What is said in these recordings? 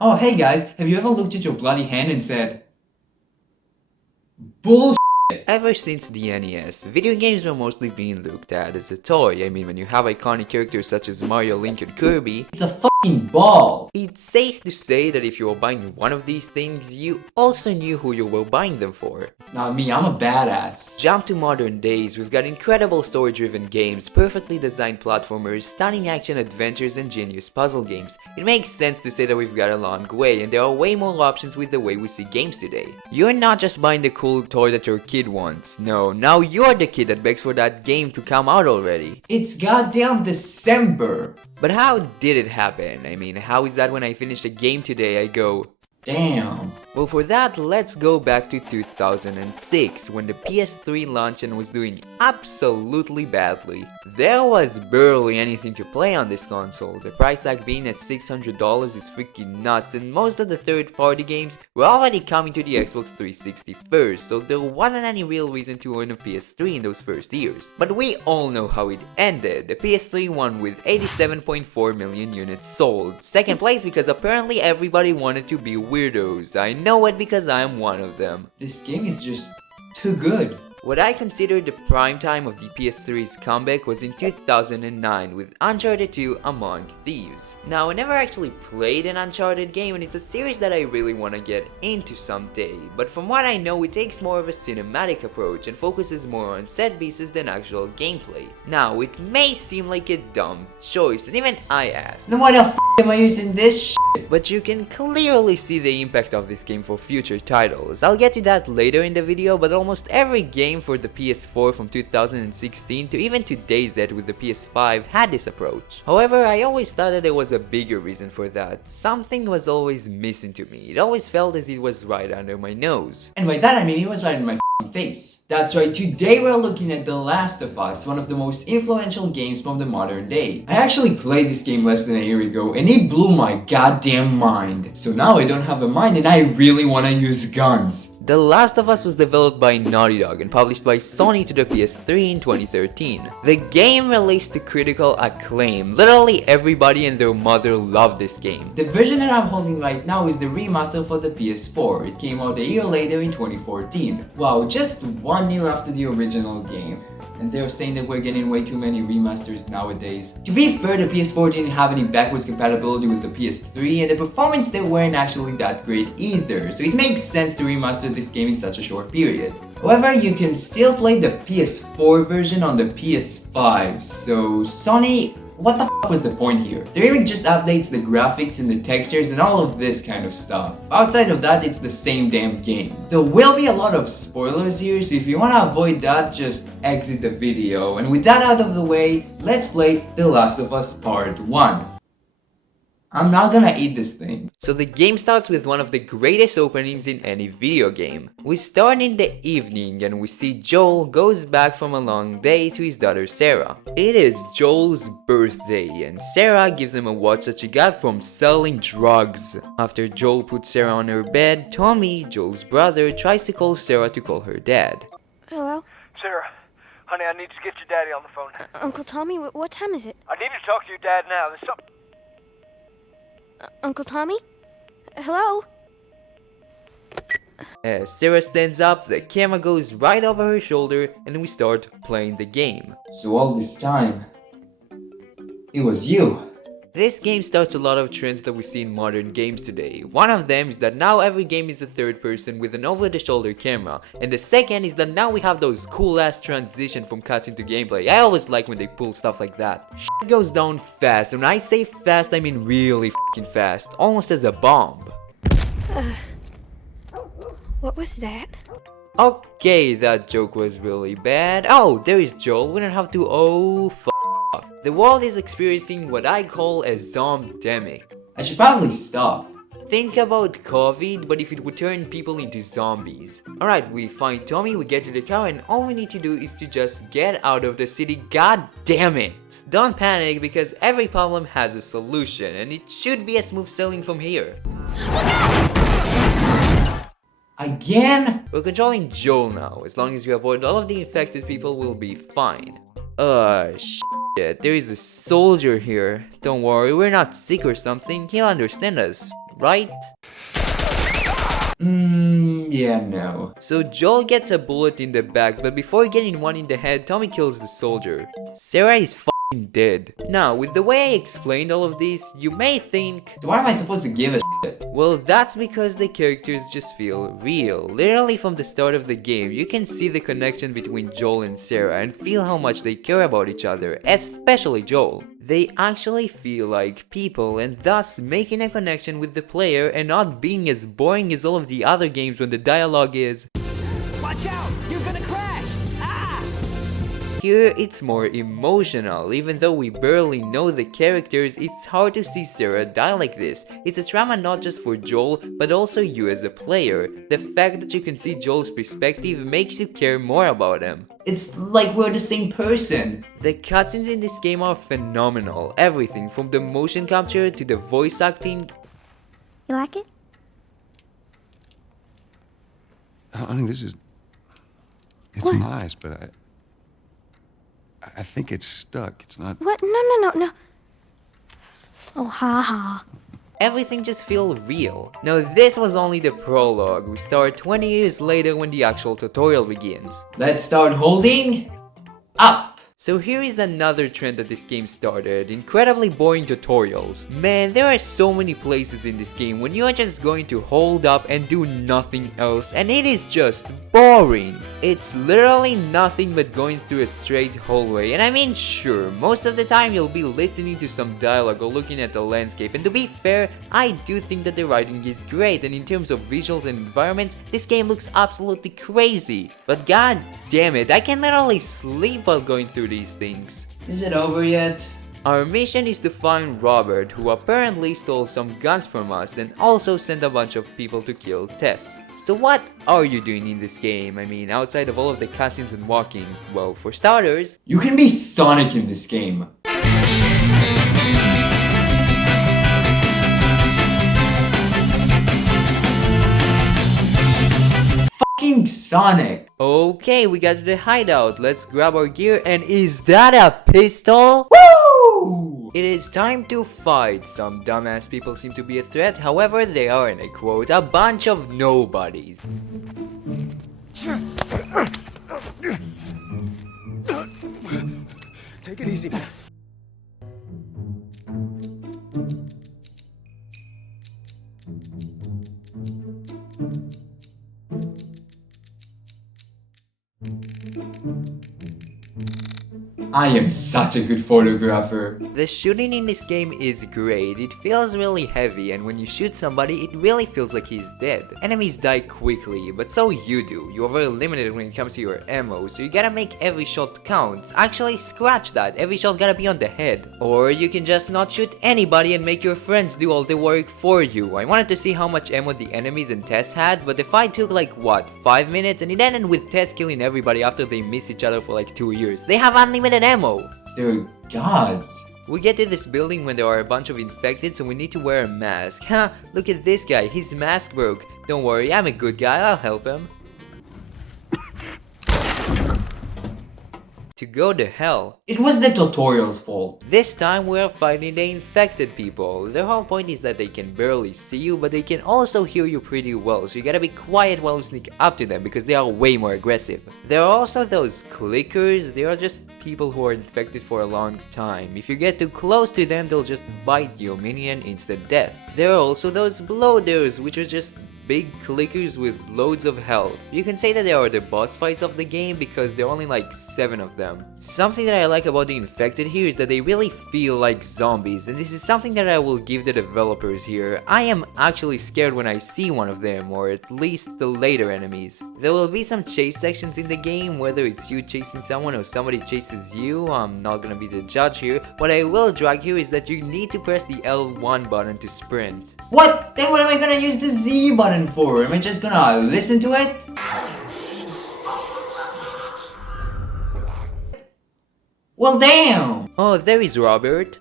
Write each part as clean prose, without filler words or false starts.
Oh, hey guys, have you ever looked at your bloody hand and said, bull? Ever since the NES, video games were mostly being looked at as a toy. I mean, when you have iconic characters such as Mario, Link, and Kirby, It's a fucking ball. it's safe to say that if you were buying one of these things, you also knew who you were buying them for. Not me, I'm a badass. Jump to modern days, we've got incredible story-driven games, perfectly designed platformers, stunning action adventures, and genius puzzle games. It makes sense to say that we've got a long way, and there are way more options with the way we see games today. You're not just buying the cool toy that your kid wants. No, now you're the kid that begs for that game to come out already. It's goddamn December. But how did it happen? I mean, how is that when I finish a game today I go, Damn. well, for that, let's go back to 2006 when the PS3 launched and was doing absolutely badly. There was barely anything to play on this console. The price tag being at $600 is freaking nuts, and most of the third-party games were already coming to the Xbox 360 first, so there wasn't any real reason to own a PS3 in those first years. But we all know how it ended. The PS3 won with 87.4 million units sold. Second place because apparently everybody wanted to be weirdos. I know it because I'm one of them. This game is just too good. What I consider the prime time of the PS3's comeback was in 2009 with Uncharted 2 Among Thieves. Now, I never actually played an Uncharted game, and it's a series that I really want to get into someday, but from what I know it takes more of a cinematic approach and focuses more on set pieces than actual gameplay. Now, it may seem like a dumb choice, and even I asked, Then why the f am I using this shit? but you can clearly see the impact of this game for future titles. I'll get to that later in the video, but almost every game for the PS4 from 2016 to even today's date with the PS5 had this approach. However, I always thought that there was a bigger reason for that. Something was always missing to me. It always felt as it was right under my nose. And by that I mean it was right in my f***ing face. That's right, today we're looking at The Last of Us, one of the most influential games from the modern day. I actually played this game less than a year ago and it blew my goddamn mind. So now I don't have a mind and I really wanna use guns. The Last of Us was developed by Naughty Dog and published by Sony to the PS3 in 2013. The game released to critical acclaim. Literally everybody and their mother loved this game. The version that I'm holding right now is the remaster for the PS4. It came out a year later in 2014. Wow, just 1 year after the original game. And they're saying that we're getting way too many remasters nowadays. To be fair, the PS4 didn't have any backwards compatibility with the PS3 and the performance they weren't actually that great either, so it makes sense to remaster this game in such a short period. However, you can still play the PS4 version on the PS5, so Sony, what the f was the point here? The remake just updates the graphics and the textures and all of this kind of stuff. Outside of that, it's the same damn game. There will be a lot of spoilers here, so if you wanna avoid that, just exit the video. And with that out of the way, let's play The Last of Us Part 1. I'm not gonna eat this thing. So the game starts with one of the greatest openings in any video game. We start in the evening and we see Joel goes back from a long day to his daughter Sarah. It is Joel's birthday and Sarah gives him a watch that she got from selling drugs. After Joel puts Sarah on her bed, Tommy, Joel's brother, tries to call Sarah to call her dad. Hello? Sarah, honey, I need to get your daddy on the phone. Uncle Tommy, what time is it? I need to talk to your dad now. There's something. Uncle Tommy? Hello? As Sarah stands up, the camera goes right over her shoulder and we start playing the game. So all this time, it was you. This game starts a lot of trends that we see in modern games today. One of them is that now every game is a third person with an over-the-shoulder camera, and the second is that now we have those cool-ass transition from cutscene to gameplay. I always like when they pull stuff like that. Shit goes down fast, and when I say fast I mean really f***ing fast, almost as a bomb. What was that? Okay, that joke was really bad. Oh, there is Joel, we don't have to- oh f***. The world is experiencing what I call a zombdemic. I should probably stop. Think about COVID, but if it would turn people into zombies. Alright, we find Tommy, we get to the car, and all we need to do is to just get out of the city. God damn it! Don't panic, because every problem has a solution, and it should be a smooth sailing from here. Again? We're controlling Joel now. As long as we avoid all of the infected people, we'll be fine. Shit, there is a soldier here. Don't worry, we're not sick or something. He'll understand us. right? Yeah, no. So Joel gets a bullet in the back, but before getting one in the head, Tommy kills the soldier. Sarah is f***ing dead. Now, with the way I explained all of this, you may think, So why am I supposed to give a shit? well, that's because the characters just feel real. Literally from the start of the game, you can see the connection between Joel and Sarah and feel how much they care about each other, especially Joel. They actually feel like people and thus making a connection with the player and not being as boring as all of the other games when the dialogue is, Watch out! You're gonna crash! Ah! here it's more emotional. Even though we barely know the characters, it's hard to see Sarah die like this. It's a trauma not just for Joel, but also you as a player. The fact that you can see Joel's perspective makes you care more about him. It's like we're the same person. The cutscenes in this game are phenomenal. Everything from the motion capture to the voice acting. You like it? Honey, this is... It's What? nice, but I think it's stuck. It's not... What? No. Oh, ha ha. Everything just feels real. Now this was only the prologue. We start 20 years later when the actual tutorial begins. Let's start holding up. So here is another trend that this game started, incredibly boring tutorials. Man, there are so many places in this game when you are just going to hold up and do nothing else, and it is just boring. It's literally nothing but going through a straight hallway, and I mean sure, most of the time you'll be listening to some dialogue or looking at the landscape, and to be fair, I do think that the writing is great, and in terms of visuals and environments, this game looks absolutely crazy. But god damn it, I can literally sleep while going through these things. Is it over yet? Our mission is to find Robert, who apparently stole some guns from us and also sent a bunch of people to kill Tess. So what are you doing in this game? I mean, outside of all of the cutscenes and walking? Well, for starters, You can be Sonic in this game. Fucking Sonic. okay, we got to the hideout. Let's grab our gear, and is that a pistol? Woo! It is time to fight. Some dumbass people seem to be a threat, however they are, and I quote, a bunch of nobodies. Take it easy, man. I am such a good photographer. The shooting in this game is great. It feels really heavy, and when you shoot somebody, it really feels like he's dead. Enemies die quickly, but so you do. You are very limited when it comes to your ammo, so you gotta make every shot count. Actually, scratch that. Every shot gotta be on the head. Or you can just not shoot anybody and make your friends do all the work for you. I wanted to see how much ammo the enemies and Tess had, but the fight took like, what, 5 minutes? And it ended with Tess killing everybody after they missed each other for like 2 years. They have unlimited ammo. They're gods. We get to this building when there are a bunch of infected, so we need to wear a mask. Ha! Look at this guy, his mask broke. Don't worry, I'm a good guy, I'll help him. To go to hell. It was the tutorial's fault. This time we are fighting the infected people. Their whole point is that they can barely see you, but they can also hear you pretty well, so you gotta be quiet while you sneak up to them because they are way more aggressive. There are also those clickers. They are just people who are infected for a long time. If you get too close to them, they'll just bite you, meaning an instant death. There are also those bloaters, which are just big clickers with loads of health. You can say that they are the boss fights of the game because there are only like 7 of them. Something that I like about the infected here is that they really feel like zombies, and this is something that I will give the developers here. I am actually scared when I see one of them, or at least the later enemies. There will be some chase sections in the game, whether it's you chasing someone or somebody chases you. I'm not gonna be the judge here. What I will drag here is that you need to press the L1 button to sprint. What? Then what am I gonna use the Z button for? Am I just gonna listen to it? Well, damn! Oh, there is Robert.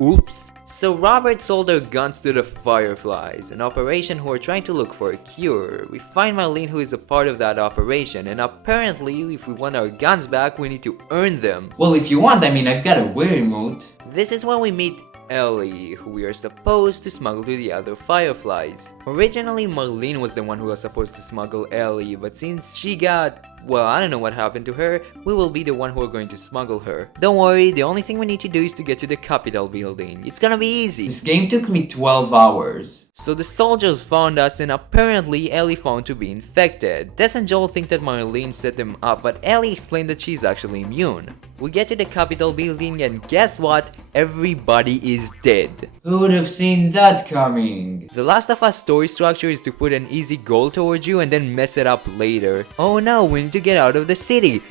Oops. So Robert sold their guns to the Fireflies, an operation who are trying to look for a cure. We find Marlene, who is a part of that operation, and apparently if we want our guns back, we need to earn them. Well, if you want, I mean, I've got a weird emote. This is when we meet Ellie, who we are supposed to smuggle to the other Fireflies. Originally, Marlene was the one who was supposed to smuggle Ellie, but since she got... well, I don't know what happened to her, we will be the one who are going to smuggle her. Don't worry, the only thing we need to do is to get to the Capitol building. It's gonna be easy. This game took me 12 hours. So the soldiers found us and apparently Ellie found to be infected. Tess and Joel think that Marlene set them up, but Ellie explained that she's actually immune. We get to the Capitol building and guess what? Everybody is dead. Who would have seen that coming? The Last of Us story structure is to put an easy goal towards you and then mess it up later. Oh no, we need to get out of the city.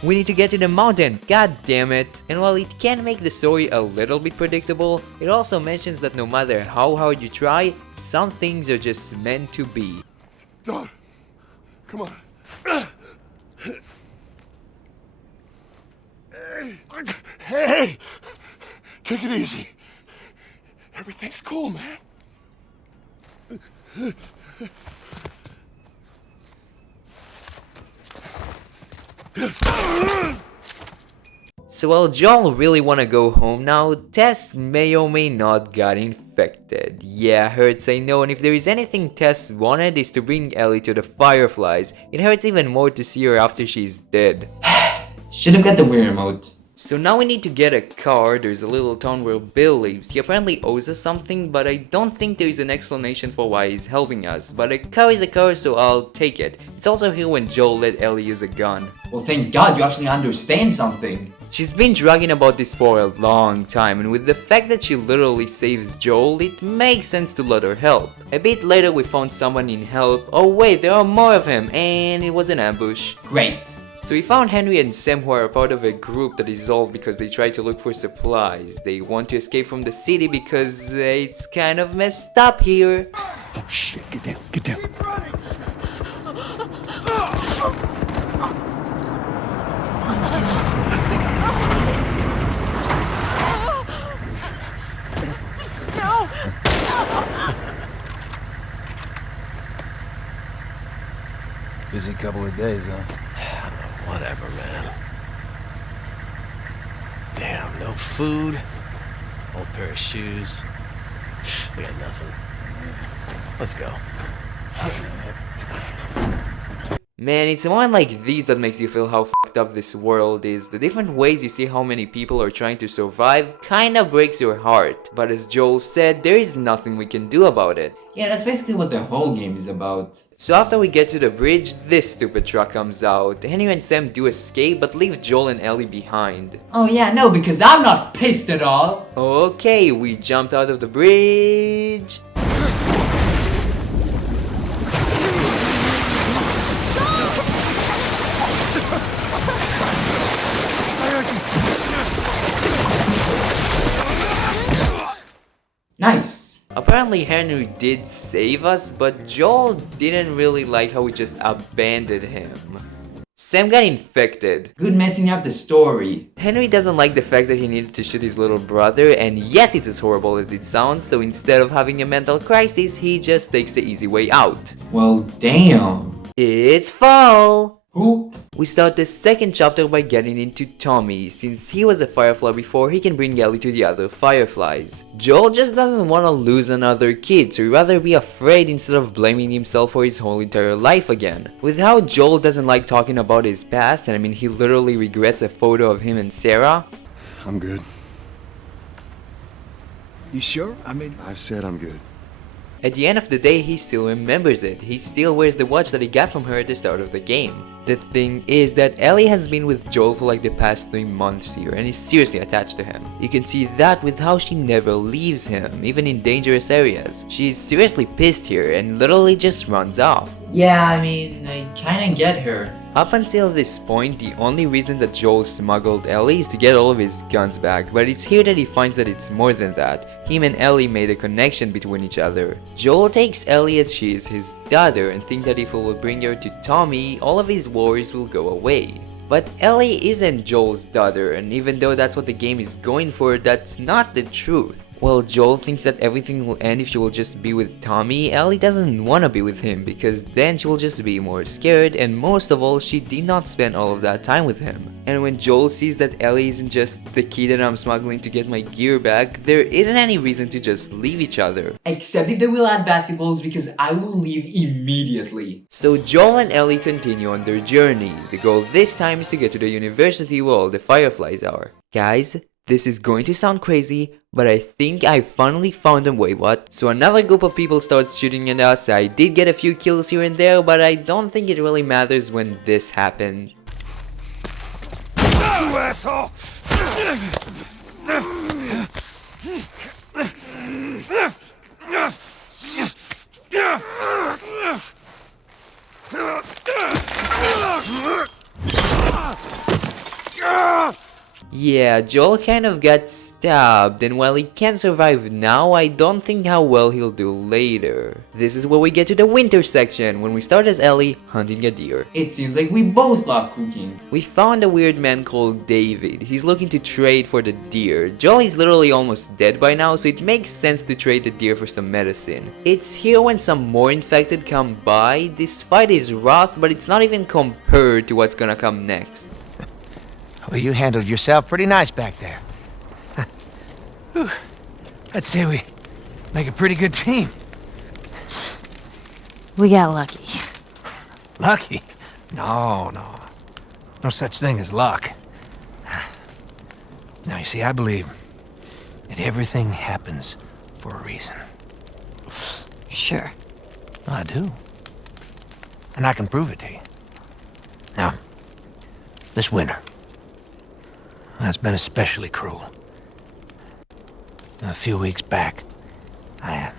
We need to get to the mountain, god damn it. And while it can make the story a little bit predictable, it also mentions that no matter how hard you try, some things are just meant to be. Dad, come on. Hey! Take it easy. Everything's cool, man. So while Joel really wanna go home now, Tess may or may not got infected. Yeah, hurts, I know, and if there is anything Tess wanted is to bring Ellie to the Fireflies. It hurts even more to see her after she's dead. Should have got the Wii remote. So now we need to get a car. There's a little town where Bill lives. He apparently owes us something, but I don't think there is an explanation for why he's helping us. But a car is a car, so I'll take it. It's also here when Joel let Ellie use a gun. Well, thank God you actually understand something. She's been dragging about this for a long time, and with the fact that she literally saves Joel, it makes sense to let her help. A bit later we found someone in help. Oh wait, there are more of him, and it was an ambush. Great. So we found Henry and Sam, who are a part of a group that dissolved because they tried to look for supplies. They want to escape from the city because it's kind of messed up here. Oh shit, get down, get down. Busy couple of days, huh? Whatever, man. Damn, no food. Old pair of shoes. We got nothing. Let's go. Man, it's a moment like these that makes you feel how fucked up this world is. The different ways you see how many people are trying to survive kinda breaks your heart. But as Joel said, there is nothing we can do about it. Yeah, that's basically what the whole game is about. So after we get to the bridge, this stupid truck comes out. Henry and Sam do escape but leave Joel and Ellie behind. Oh yeah, no, because I'm not pissed at all. Okay, we jumped out of the bridge. Nice. Apparently Henry did save us, but Joel didn't really like how we just abandoned him. Sam got infected. Good messing up the story. Henry doesn't like the fact that he needed to shoot his little brother, and yes, it's as horrible as it sounds, so instead of having a mental crisis, he just takes the easy way out. Well, damn. It's fall! Who? We start the second chapter by getting into Tommy. Since he was a Firefly before, he can bring Ellie to the other Fireflies. Joel just doesn't want to lose another kid, so he'd rather be afraid instead of blaming himself for his whole entire life again. With how Joel doesn't like talking about his past, and I mean he literally regrets a photo of him and Sarah. I'm good. You sure? I mean, I've said I'm good. At the end of the day, he still remembers it. He still wears the watch that he got from her at the start of the game. The thing is that Ellie has been with Joel for like the past 3 months here and is seriously attached to him. You can see that with how she never leaves him, even in dangerous areas. She's seriously pissed here and literally just runs off. Yeah, I mean, I kinda get her. Up until this point, the only reason that Joel smuggled Ellie is to get all of his guns back, but it's here that he finds that it's more than that. Him and Ellie made a connection between each other. Joel takes Ellie as she is his daughter and thinks that if he will bring her to Tommy, all of his worries will go away. But Ellie isn't Joel's daughter, and even though that's what the game is going for, that's not the truth. While Joel thinks that everything will end if she will just be with Tommy, Ellie doesn't want to be with him because then she will just be more scared, and most of all, she did not spend all of that time with him. And when Joel sees that Ellie isn't just the key that I'm smuggling to get my gear back, there isn't any reason to just leave each other. Except if they will add basketballs, because I will leave immediately. So Joel and Ellie continue on their journey. The goal this time is to get to the university where all the fireflies are. Guys, this is going to sound crazy, but I think I finally found a way. What? So another group of people starts shooting at us. I did get a few kills here and there, but I don't think it really matters when this happened. You asshole! Yeah, Joel kind of got stabbed, and while he can survive now, I don't think how well he'll do later. This is where we get to the winter section, when we start as Ellie hunting a deer. It seems like we both love cooking. We found a weird man called David. He's looking to trade for the deer. Joel is literally almost dead by now, so it makes sense to trade the deer for some medicine. It's here when some more infected come by. This fight is rough, but it's not even compared to what's gonna come next. Well, you handled yourself pretty nice back there. Whew. I'd say we make a pretty good team. We got lucky. Lucky? No. No such thing as luck. Now, you see, I believe that everything happens for a reason. Sure. I do. And I can prove it to you. Now, this winter, that's been especially cruel. A few weeks back, I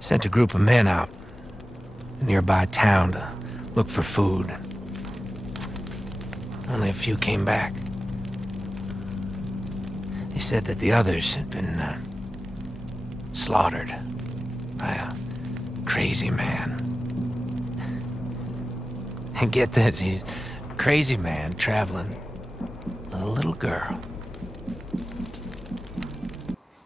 sent a group of men out to a nearby town to look for food. Only a few came back. They said that the others had been slaughtered by a crazy man. And get this, he's a crazy man traveling a little girl.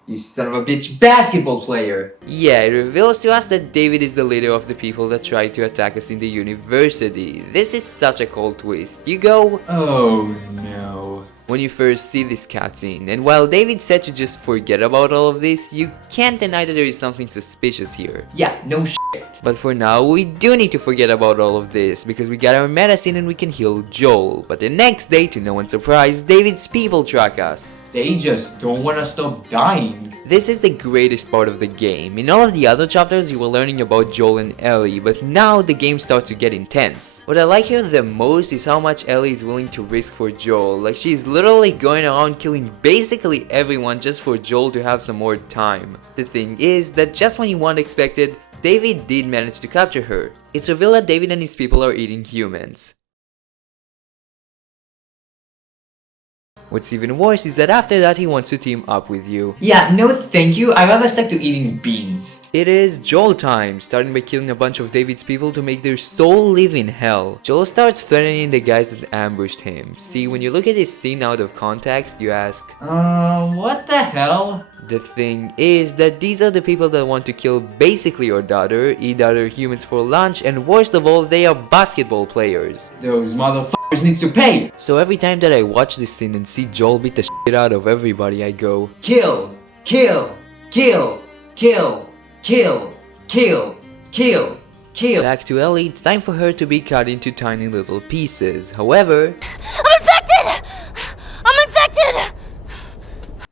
You son of a bitch basketball player! Yeah, it reveals to us that David is the leader of the people that tried to attack us in the university. This is such a cool twist. You go, Oh no. when you first see this cutscene, and while David said to just forget about all of this, you can't deny that there is something suspicious here. Yeah, no shit. But for now, we do need to forget about all of this, because we got our medicine and we can heal Joel. But the next day, to no one's surprise, David's people track us. They just don't wanna stop dying. This is the greatest part of the game. In all of the other chapters, you were learning about Joel and Ellie, but now the game starts to get intense. What I like here the most is how much Ellie is willing to risk for Joel. Like, she's literally going around killing basically everyone just for Joel to have some more time. The thing is that just when you weren't expected, David did manage to capture her. It's revealed that David and his people are eating humans. What's even worse is that after that he wants to team up with you. Yeah, no thank you, I'd rather stick to eating beans. It is Joel time, starting by killing a bunch of David's people to make their soul live in hell. Joel starts threatening the guys that ambushed him. See, when you look at this scene out of context, you ask, What the hell? the thing is that these are the people that want to kill basically your daughter, eat other humans for lunch, and worst of all, they are basketball players. Those motherfuckers need to pay! So every time that I watch this scene and see Joel beat the shit out of everybody, I go, Kill! Kill! Kill! Kill! Kill! Kill! Kill! Kill! back to Ellie, it's time for her to be cut into tiny little pieces. However, I'm infected! I'm infected!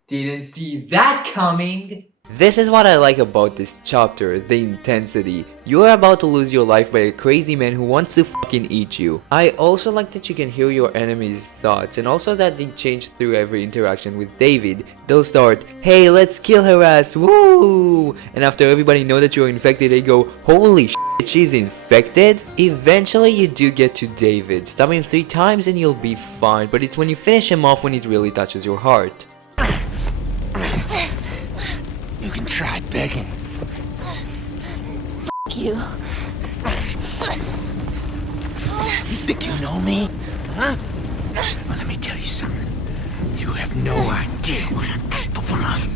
Didn't see that coming! this is what I like about this chapter, the intensity. You are about to lose your life by a crazy man who wants to fucking eat you. I also like that you can hear your enemy's thoughts, and also that they change through every interaction with David. They'll start, hey, let's kill her ass, woo! And after everybody know that you're infected, they go, holy shit, she's infected? Eventually you do get to David. Stab him 3 times and you'll be fine, but it's when you finish him off when it really touches your heart. You can try begging. F you. You think you know me? Huh? Well, let me tell you something. You have no idea what I'm capable of.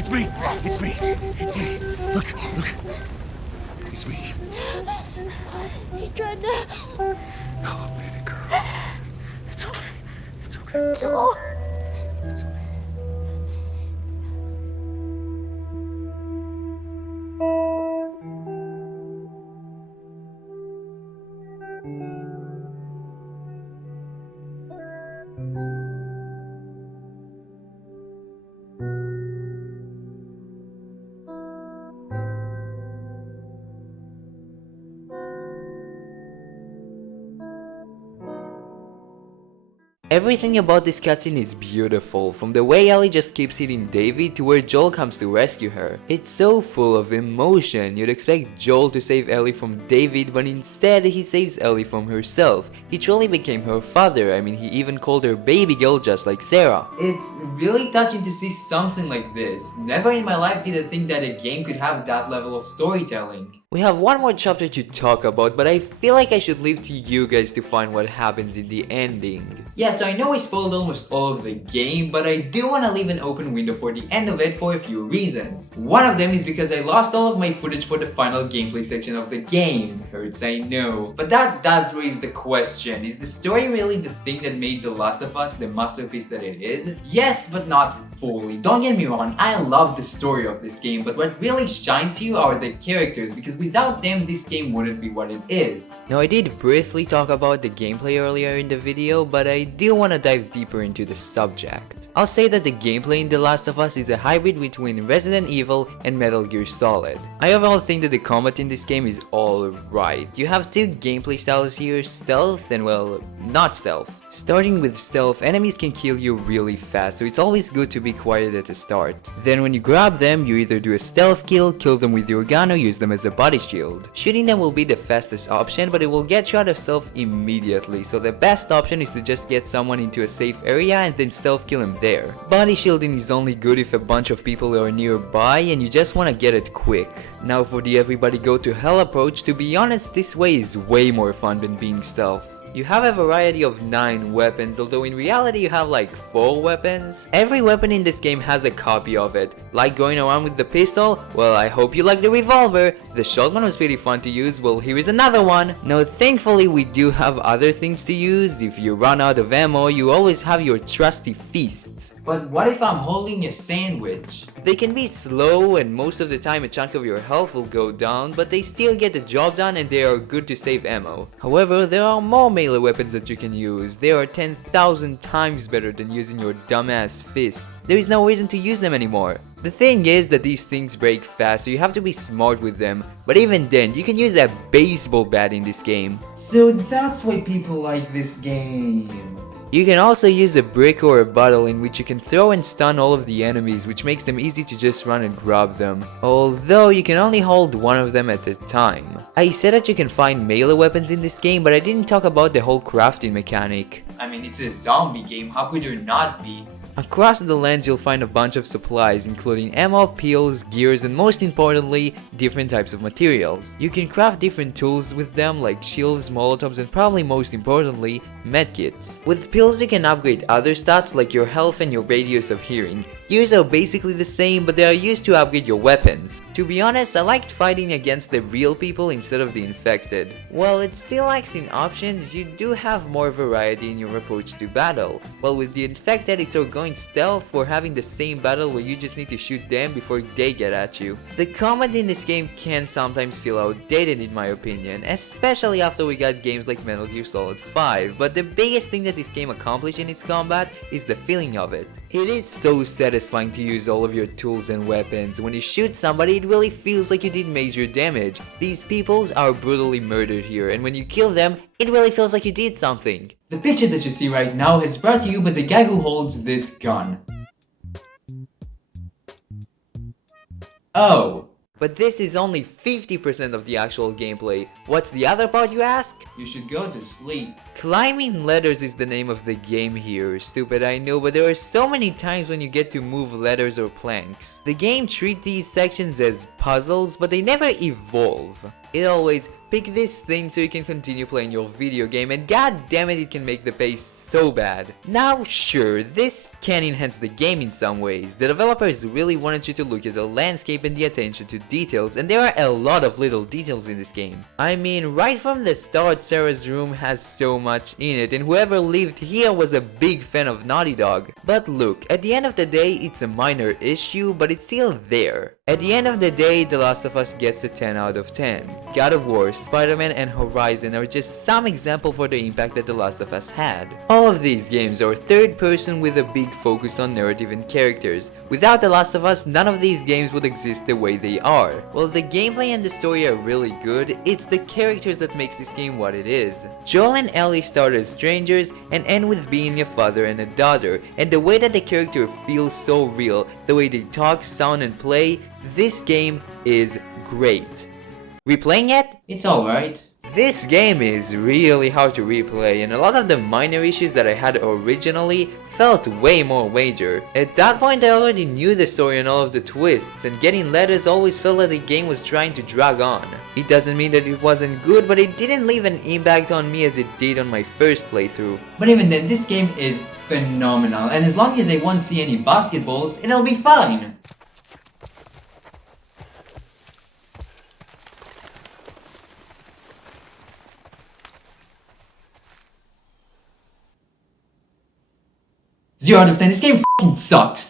It's me! It's me! It's me! Look! It's me. He tried to. Oh, baby girl. It's okay. It's okay. Joel. It's okay. Everything about this cutscene is beautiful, from the way Ellie just keeps hitting David to where Joel comes to rescue her. It's so full of emotion. You'd expect Joel to save Ellie from David, but instead he saves Ellie from herself. He truly became her father. I mean, he even called her baby girl just like Sarah. It's really touching to see something like this. Never in my life did I think that a game could have that level of storytelling. We have one more chapter to talk about, but I feel like I should leave to you guys to find what happens in the ending. Yeah, so I know I spoiled almost all of the game, but I do want to leave an open window for the end of it for a few reasons. One of them is because I lost all of my footage for the final gameplay section of the game. Hurts, I know. But that does raise the question, is the story really the thing that made The Last of Us the masterpiece that it is? Yes, but not fully. Don't get me wrong, I love the story of this game, but what really shines here are the characters, because without them, this game wouldn't be what it is. Now, I did briefly talk about the gameplay earlier in the video, but I do want to dive deeper into the subject. I'll say that the gameplay in The Last of Us is a hybrid between Resident Evil and Metal Gear Solid. I overall think that the combat in this game is alright. You have two gameplay styles here, stealth and, well, not stealth. Starting with stealth, enemies can kill you really fast, so it's always good to be quiet at the start. Then when you grab them, you either do a stealth kill them with your gun, or use them as a body shield. Shooting them will be the fastest option, but it will get you out of stealth immediately, so the best option is to just get someone into a safe area and then stealth kill him there. Body shielding is only good if a bunch of people are nearby and you just want to get it quick. Now for the everybody go to hell approach, to be honest, this way is way more fun than being stealth. You have a variety of 9 weapons, although in reality you have like 4 weapons. Every weapon in this game has a copy of it. Like going around with the pistol? Well, I hope you like the revolver. The shotgun was pretty fun to use. Well, here is another one. Now, thankfully we do have other things to use. If you run out of ammo, you always have your trusty fists. But what if I'm holding a sandwich? They can be slow and most of the time a chunk of your health will go down, but they still get the job done and they are good to save ammo. However, there are more melee weapons that you can use. They are 10,000 times better than using your dumbass fist. There is no reason to use them anymore. The thing is that these things break fast, so you have to be smart with them, but even then, you can use a baseball bat in this game. So that's why people like this game. You can also use a brick or a bottle in which you can throw and stun all of the enemies, which makes them easy to just run and grab them. Although you can only hold one of them at a time. I said that you can find melee weapons in this game, but I didn't talk about the whole crafting mechanic. I mean, it's a zombie game, how could there not be? Across the lands you'll find a bunch of supplies, including ammo, pills, gears, and most importantly, different types of materials. You can craft different tools with them, like shields, molotovs, and probably most importantly, medkits. With pills you can upgrade other stats like your health and your radius of hearing. Gears are basically the same, but they are used to upgrade your weapons. To be honest, I liked fighting against the real people instead of the infected. While it still lacks in options, you do have more variety in your approach to battle. While with the infected, it's all going stealth or having the same battle where you just need to shoot them before they get at you. The combat in this game can sometimes feel outdated in my opinion, especially after we got games like Metal Gear Solid 5, but the biggest thing that this game accomplished in its combat is the feeling of it. It is so satisfying to use all of your tools and weapons. When you shoot somebody, it really feels like you did major damage. These peoples are brutally murdered here, and when you kill them, it really feels like you did something. The picture that you see right now is brought to you by the guy who holds this gun. Oh. But this is only 50% of the actual gameplay. What's the other part, you ask? You should go to sleep. Climbing ladders is the name of the game here. Stupid, I know, but there are so many times when you get to move ladders or planks. The game treats these sections as puzzles, but they never evolve. it always pick this thing so you can continue playing your video game, and god damn it can make the pace so bad. Now sure, this can enhance the game in some ways. The developers really wanted you to look at the landscape and the attention to details, and there are a lot of little details in this game. I mean, right from the start, Sarah's room has so much in it, and whoever lived here was a big fan of Naughty Dog. But look, at the end of the day, it's a minor issue, but it's still there. At the end of the day, The Last of Us gets a 10 out of 10. God of War, Spider-Man and Horizon are just some example for the impact that The Last of Us had. All of these games are third person with a big focus on narrative and characters. Without The Last of Us, none of these games would exist the way they are. While the gameplay and the story are really good, it's the characters that makes this game what it is. Joel and Ellie start as strangers and end with being a father and a daughter, and the way that the character feels so real, the way they talk, sound and play, this game is great. Replaying it? It's alright. This game is really hard to replay, and a lot of the minor issues that I had originally felt way more major. At that point I already knew the story and all of the twists, and getting letters always felt like the game was trying to drag on. It doesn't mean that it wasn't good, but it didn't leave an impact on me as it did on my first playthrough. But even then, this game is phenomenal, and as long as I won't see any basketballs, it'll be fine. Zero out of 10, this game f***ing sucks.